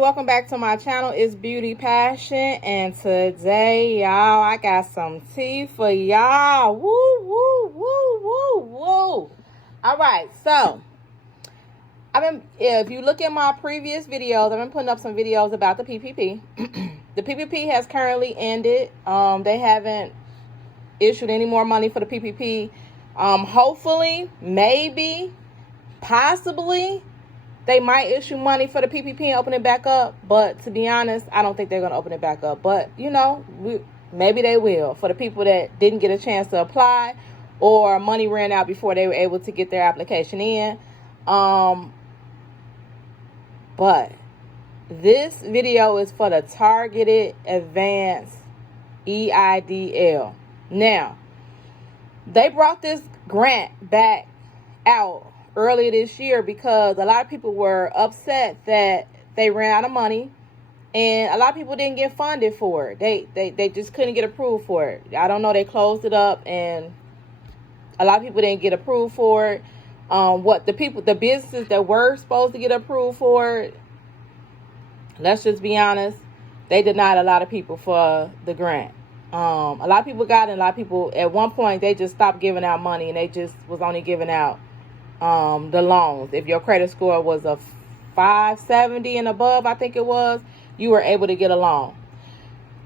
welcome back to my channel. It's Beauty Passion, and today, y'all, I got some tea for y'all. Woo, woo, woo, woo, woo. All right, so if you look at my previous videos, I've been putting up some videos about the PPP. The PPP has currently ended. They haven't issued any more money for the PPP. Hopefully, maybe, possibly, they might issue money for the PPP and open it back up. But to be honest, I don't think they're going to open it back up. But, you know, maybe they will for the people that didn't get a chance to apply or money ran out before they were able to get their application in. But this video is for the Targeted Advance EIDL. Now, they brought this grant back out earlier this year because a lot of people were upset that they ran out of money and a lot of people didn't get funded for it. They just couldn't get approved for it. I don't know, they closed it up and a lot of people didn't get approved for it. The businesses that were supposed to get approved for it, let's just be honest, they denied a lot of people for the grant. A lot of people got it, and a lot of people at one point they just stopped giving out money and they just was only giving out the loans. If your credit score was a 570 and above, I think it was, you were able to get a loan.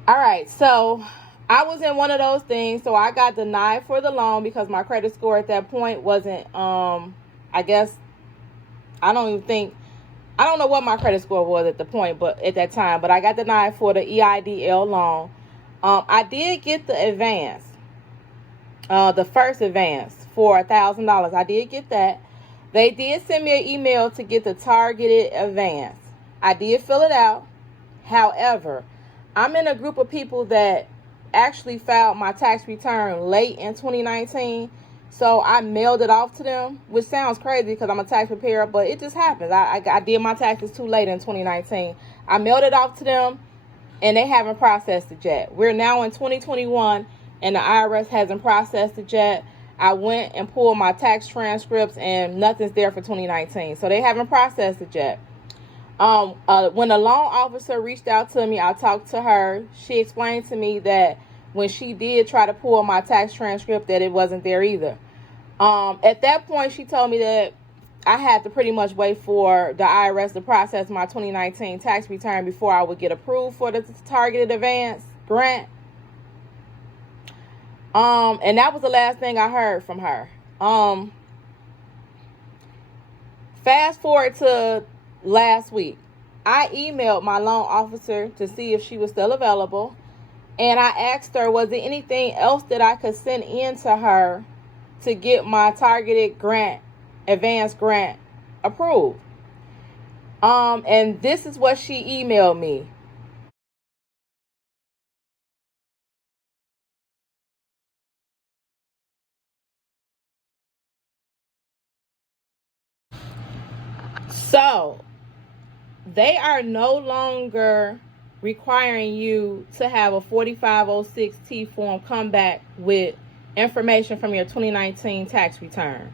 All right, so I was in one of those things, so I got denied for the loan because my credit score at that point wasn't, I don't know what my credit score was at the point, but at that time, but I got denied for the EIDL loan. I did get the advance, the first advance for $1,000. I did get that. They did send me an email to get the targeted advance. I did fill it out. However, I'm in a group of people that actually filed my tax return late in 2019. So I mailed it off to them, which sounds crazy because I'm a tax preparer, but it just happens. I did my taxes too late in 2019. I mailed it off to them, and they haven't processed it yet. We're now in 2021, and the IRS hasn't processed it yet. I went and pulled my tax transcripts, and nothing's there for 2019. So they haven't processed it yet. When the loan officer reached out to me, I talked to her. She explained to me that when she did try to pull my tax transcript, that it wasn't there either. At that point, she told me that I had to pretty much wait for the IRS to process my 2019 tax return before I would get approved for the targeted advance grant. And that was the last thing I heard from her. Fast forward to last week. I emailed my loan officer to see if she was still available. And I asked her, was there anything else that I could send in to her to get my targeted grant, advance grant approved? And this is what she emailed me. So, they are no longer requiring you to have a 4506T form come back with information from your 2019 tax return.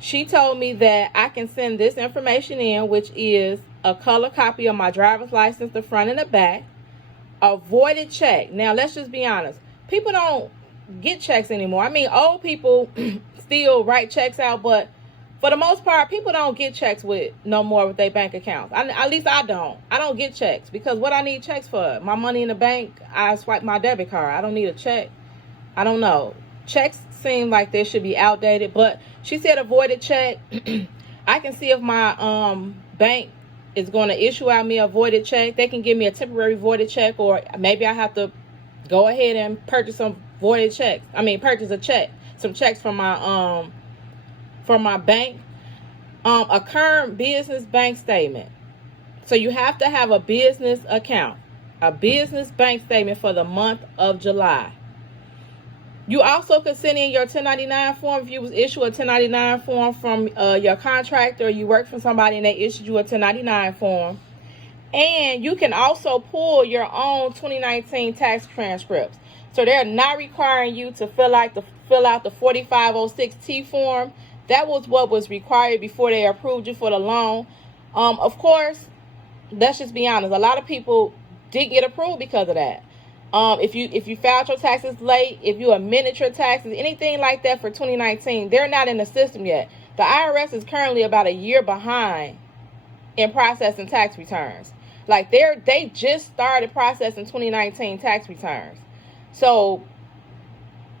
She told me that I can send this information in, which is a color copy of my driver's license, the front and the back, a voided check. Now, let's just be honest. People don't get checks anymore. I mean, old people still write checks out, but for the most part, people don't get checks with no more with their bank accounts. At least I don't. I don't get checks because what I need checks for? My money in the bank, I swipe my debit card. I don't need a check. I don't know. Checks seem like they should be outdated, but she said a voided check. I can see if my bank is going to issue out me a voided check. They can give me a temporary voided check, or maybe I have to go ahead and purchase some voided checks. Purchase a check, some checks from my bank. A current business bank statement. So you have to have a business account, a business bank statement for the month of July. You also can send in your 1099 form if you was issued a 1099 form from your contractor, you work for somebody and they issued you a 1099 form. And you can also pull your own 2019 tax transcripts. So they're not requiring you to fill out the 4506T form. That was what was required before they approved you for the loan. Of course, let's just be honest, a lot of people did get approved because of that. If you filed your taxes late, if you amended your taxes, anything like that for 2019, they're not in the system yet. The IRS is currently about a year behind in processing tax returns. Like they just started processing 2019 tax returns, so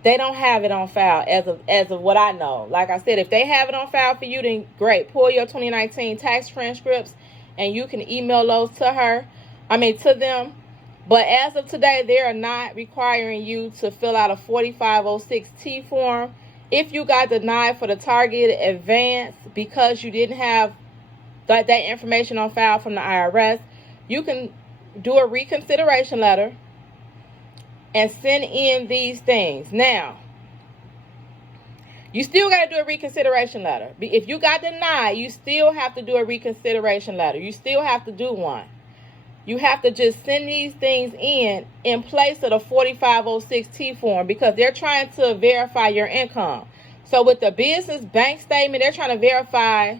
they don't have it on file as of what I know. Like I said, if they have it on file for you, then great. Pull your 2019 tax transcripts, and you can email those to them. But as of today, they are not requiring you to fill out a 4506T form. If you got denied for the targeted advance because you didn't have that information on file from the IRS, you can do a reconsideration letter and send in these things. Now, you still got to do a reconsideration letter. If you got denied, you still have to do a reconsideration letter. You still have to do one. You have to just send these things in place of the 4506T form, because they're trying to verify your income. So with the business bank statement, they're trying to verify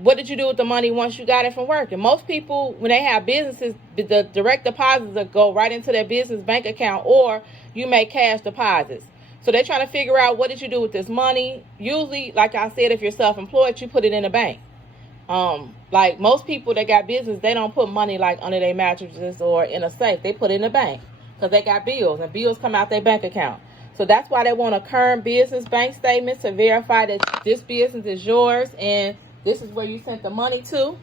what did you do with the money once you got it from work. And most people, when they have businesses, the direct deposits will go right into their business bank account, or you make cash deposits. So they're trying to figure out what did you do with this money. Usually, like I said, if you're self-employed, you put it in a bank. Like most people that got business, they don't put money like under their mattresses or in a safe. They put it in a bank because they got bills, and bills come out their bank account. So that's why they want a current business bank statement to verify that this business is yours and this is where you sent the money to.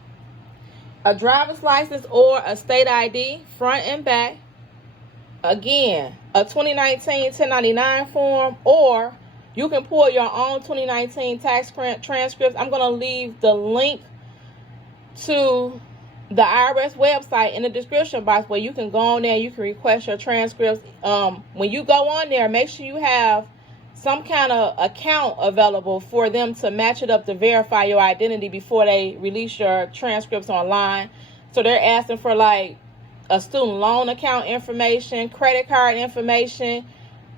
A driver's license or a state ID, front and back. Again, a 2019 1099 form, or you can pull your own 2019 tax transcripts. I'm going to leave the link to the IRS website in the description box where you can go on there and you can request your transcripts. When you go on there, make sure you have some kind of account available for them to match it up to verify your identity before they release your transcripts online. So they're asking for like a student loan account information, credit card information.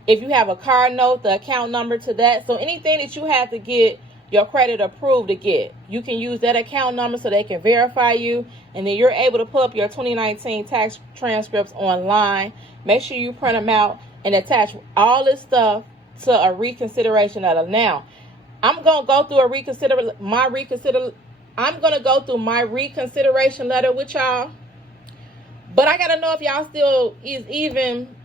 If you have a car note, the account number to that. So anything that you have to get your credit approved to get, you can use that account number so they can verify you. And then you're able to pull up your 2019 tax transcripts online. Make sure you print them out and attach all this stuff to a reconsideration letter. Now, I'm going to go through my reconsideration letter with y'all. But I got to know if y'all still is even,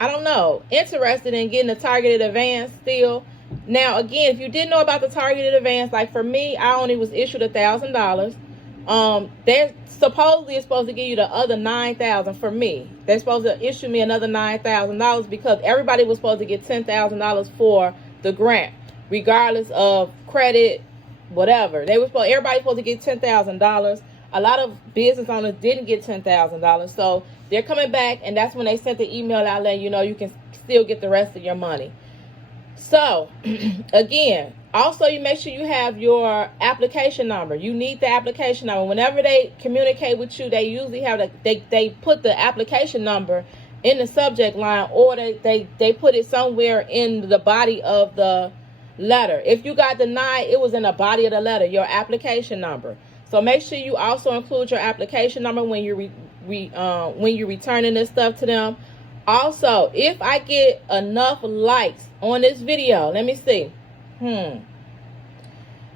I don't know, interested in getting the targeted advance still. Now, again, if you didn't know about the targeted advance, like for me, I only was issued $1,000. They're supposedly supposed to give you the other $9,000 for me. They're supposed to issue me another $9,000 because everybody was supposed to get $10,000 for the grant, regardless of credit, whatever. Everybody's supposed to get $10,000. A lot of business owners didn't get $10,000. So they're coming back, and that's when they sent the email out letting you know you can still get the rest of your money. So, again, also you make sure you have your application number. You need the application number. Whenever they communicate with you, they usually have they put the application number in the subject line, or they put it somewhere in the body of the letter. If you got denied, it was in the body of the letter, your application number. So make sure you also include your application number when you're returning this stuff to them. Also, if I get enough likes on this video, let me see.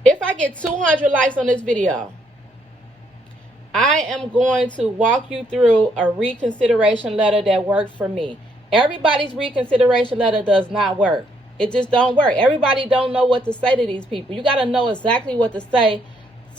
If I get 200 likes on this video, I am going to walk you through a reconsideration letter that worked for me. Everybody's reconsideration letter does not work. It just don't work. Everybody don't know what to say to these people. You got to know exactly what to say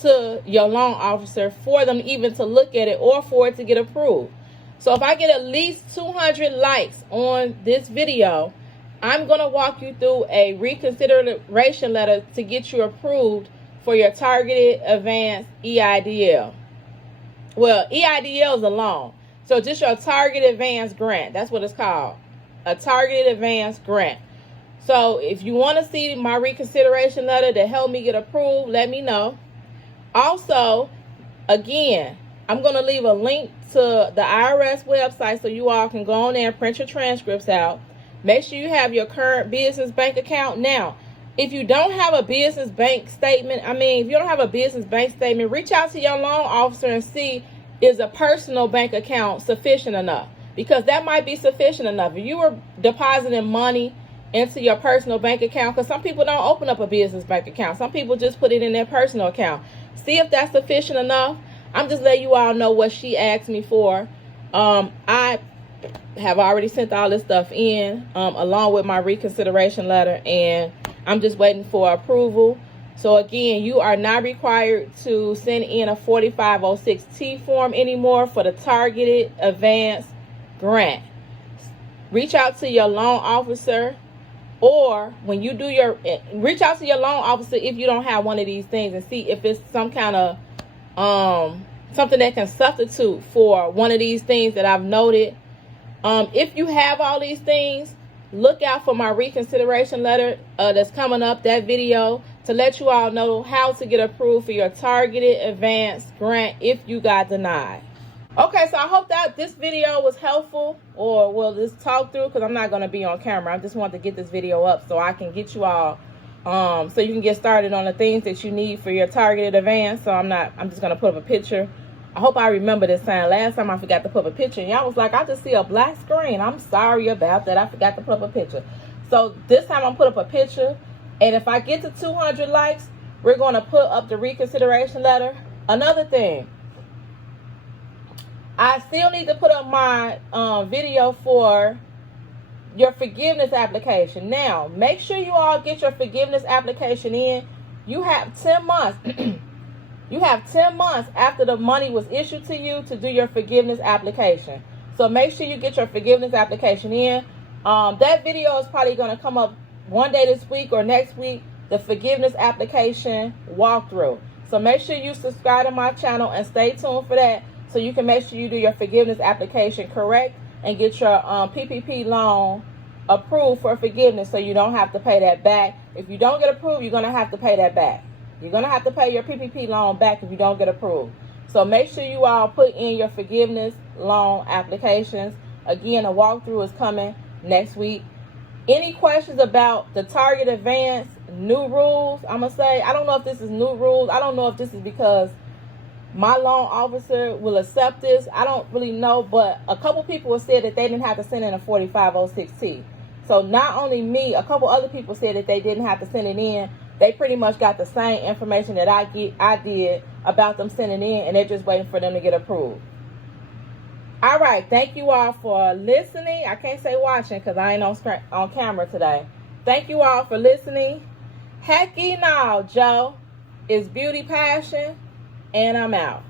to your loan officer for them even to look at it or for it to get approved. So if I get at least 200 likes on this video, I'm going to walk you through a reconsideration letter to get you approved for your targeted advance EIDL. Well, EIDL is a loan. So just your targeted advance grant. That's what it's called. A targeted advance grant. So if you want to see my reconsideration letter to help me get approved, let me know. Also, again, I'm going to leave a link to the IRS website so you all can go on there and print your transcripts out. Make sure you have your current business bank account. Now, If you don't have a business bank statement, if you don't have a business bank statement, reach out to your loan officer and see, is a personal bank account sufficient enough? Because that might be sufficient enough. If you were depositing money into your personal bank account, because some people don't open up a business bank account. Some people just put it in their personal account. See if that's sufficient enough. I'm just letting you all know what she asked me for. I have already sent all this stuff in along with my reconsideration letter, and I'm just waiting for approval. So again, you are not required to send in a 4506T form anymore for the targeted advance grant. Reach out to your loan officer, or when you do your, reach out to your loan officer if you don't have one of these things, and see if it's some kind of something that can substitute for one of these things that I've noted. If you have all these things, look out for my reconsideration letter that's coming up, that video, to let you all know how to get approved for your targeted advance grant if you got denied. Okay, so I hope that this video was helpful, or will this talk through, because I'm not going to be on camera. I just want to get this video up so I can get you all, so you can get started on the things that you need for your targeted advance. So I'm just going to put up a picture. I hope I remember this time. Last time I forgot to put up a picture, and y'all was like, I just see a black screen. I'm sorry about that. I forgot to put up a picture. So this time I'm put up a picture, and if I get to 200 likes, we're going to put up the reconsideration letter. Another thing, I still need to put up my video for your forgiveness application. Now, make sure you all get your forgiveness application in. You have 10 months. You have 10 months after the money was issued to you to do your forgiveness application. So make sure you get your forgiveness application in. That video is probably going to come up one day this week or next week, the forgiveness application walkthrough. So make sure you subscribe to my channel and stay tuned for that, so you can make sure you do your forgiveness application correct and get your PPP loan approved for forgiveness, so you don't have to pay that back. If you don't get approved, you're going to have to pay that back. You're going to have to pay your PPP loan back if you don't get approved. So make sure you all put in your forgiveness loan applications. Again, a walkthrough is coming next week. Any questions about the target advance new rules? I'm going to say, I don't know if this is new rules. I don't know if this is because my loan officer will accept this. I don't really know, but a couple people have said that they didn't have to send in a 4506T. So not only me, a couple other people said that they didn't have to send it in. They pretty much got the same information that I did about them sending in, and they're just waiting for them to get approved. All right, thank you all for listening. I can't say watching because I ain't on camera today. Thank you all for listening. Hecky now, Joe. It's Beauty Passion, and I'm out.